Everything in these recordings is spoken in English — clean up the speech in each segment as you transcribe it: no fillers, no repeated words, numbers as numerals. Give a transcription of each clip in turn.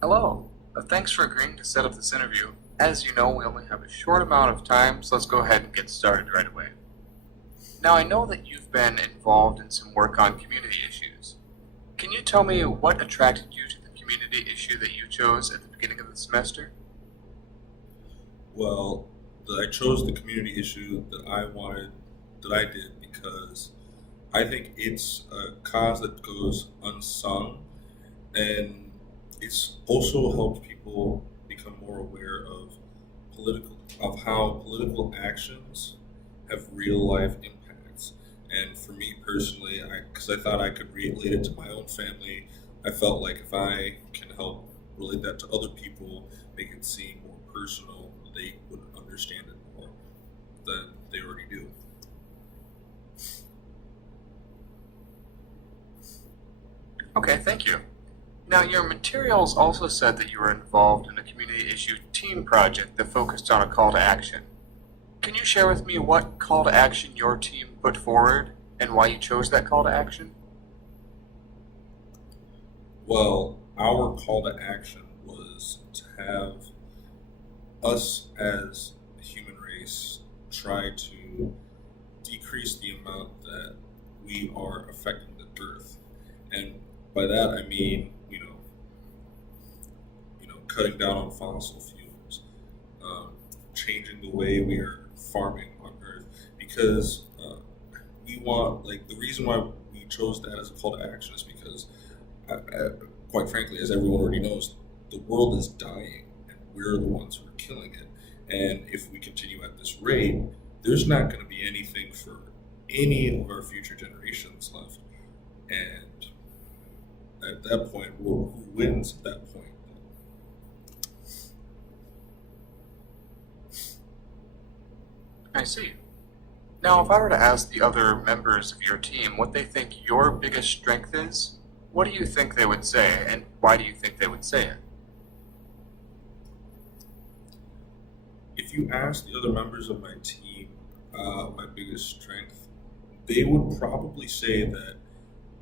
Hello. Thanks for agreeing to set up this interview. As you know, we only have a short amount of time, so let's go ahead and get started right away. Now, I know that you've been involved in some work on community issues. Can you tell me what attracted you to the community issue that you chose at the beginning of the semester? Well, I chose the community issue that I did because I think it's a cause that goes unsung, and it's also helped people become more aware of how political actions have real life impacts. And for me personally, because I thought I could relate it to my own family, I felt like if I can help relate that to other people, make it seem more personal, they would understand it more than they already do. Okay, thank you. Now, your materials also said that you were involved in a community issue team project that focused on a call to action. Can you share with me what call to action your team put forward and why you chose that call to action? Well, our call to action was to have us as the human race try to decrease the amount that we are affecting the earth. And by that I mean, cutting down on fossil fuels, changing the way we are farming on Earth, because we want, like, the reason why we chose that as a call to action is because, quite frankly, as everyone already knows, the world is dying, and we're the ones who are killing it. And if we continue at this rate, there's not going to be anything for any of our future generations left. And at that point, who wins at that point? I see. Now, if I were to ask the other members of your team what they think your biggest strength is, what do you think they would say, and why do you think they would say it? If you ask the other members of my team, my biggest strength, they would probably say that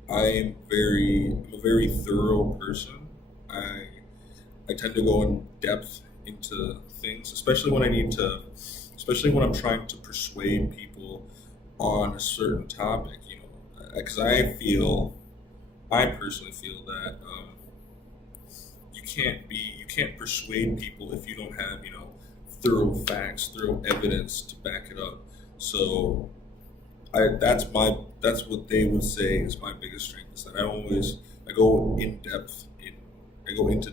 I'm a very thorough person. I I tend to go in depth into things, especially when I'm trying to persuade people on a certain topic. Because I personally feel that you can't persuade people if you don't have thorough facts, thorough evidence to back it up. So that's what they would say is my biggest strength is that I go in depth in I go into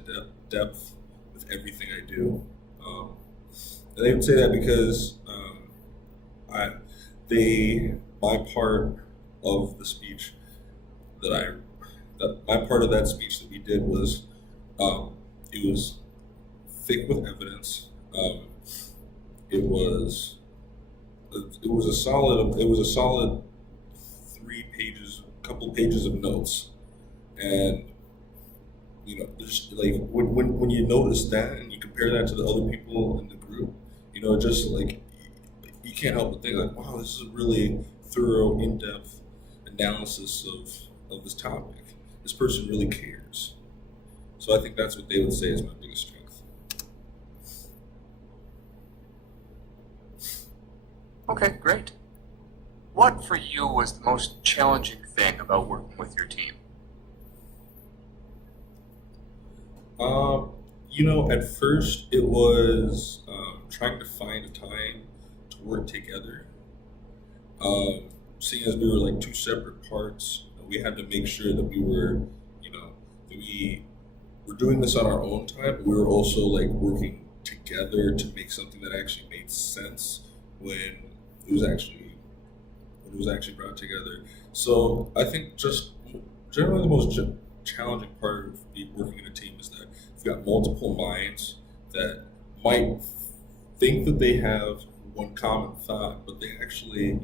depth with everything I do. Um, and they would say that because I they my part of the speech that I that my part of that speech that we did was um, it was thick with evidence. It was it was a solid 3 pages, couple pages of notes, and just like when you notice that and you compare that to the other people in the group, just like you can't help but think like, wow, this is a really thorough, in-depth analysis of this topic. This person really cares. So I think that's what they would say is my biggest strength. Okay, great. What for you was the most challenging thing about working with your team? Um, at first it was trying to find a time to work together. Seeing as we were like two separate parts, we had to make sure that that we were doing this on our own time, but we were also like working together to make something that actually made sense when it was actually brought together. So I think just generally the most challenging part of working in a team is that you've got multiple minds that might think that they have one common thought, but they actually,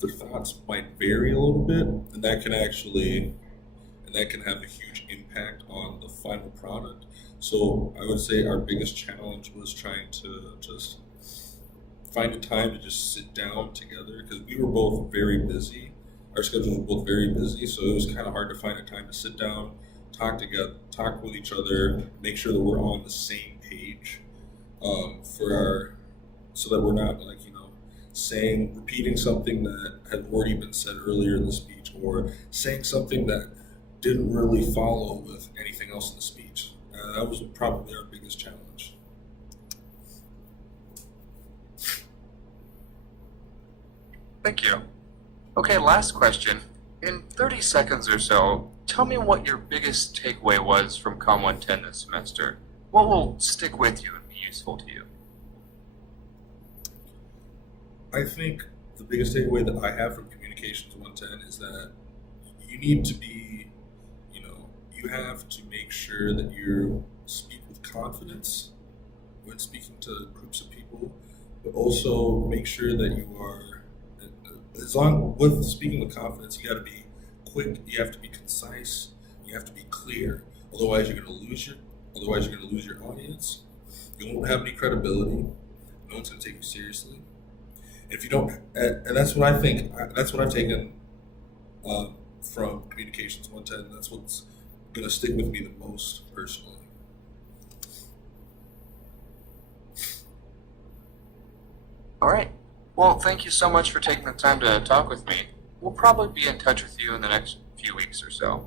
their thoughts might vary a little bit, and that can have a huge impact on the final product. So I would say our biggest challenge was trying to just find a time to just sit down together because we were both very busy. Our schedules were both very busy, so it was kind of hard to find a time to sit down, talk with each other, make sure that we're on the same page, for our, so that we're not like repeating something that had already been said earlier in the speech, or saying something that didn't really follow with anything else in the speech. That was probably our biggest challenge. Thank you. Okay, last question. In 30 seconds or so, tell me what your biggest takeaway was from Comm 110 this semester. What will stick with you and be useful to you? I think the biggest takeaway that I have from Communications 110 is that you need to be, you have to make sure that you speak with confidence when speaking to groups of people, but also make sure that you are, as long with speaking with confidence, you got to be quick, you have to be concise, you have to be clear. Otherwise, you're going to lose your audience. You won't have any credibility. No one's going to take you seriously. If you don't, and that's what I think. That's what I've taken from Communications 110. That's what's going to stick with me the most personally. All right. Well, thank you so much for taking the time to talk with me. We'll probably be in touch with you in the next few weeks or so.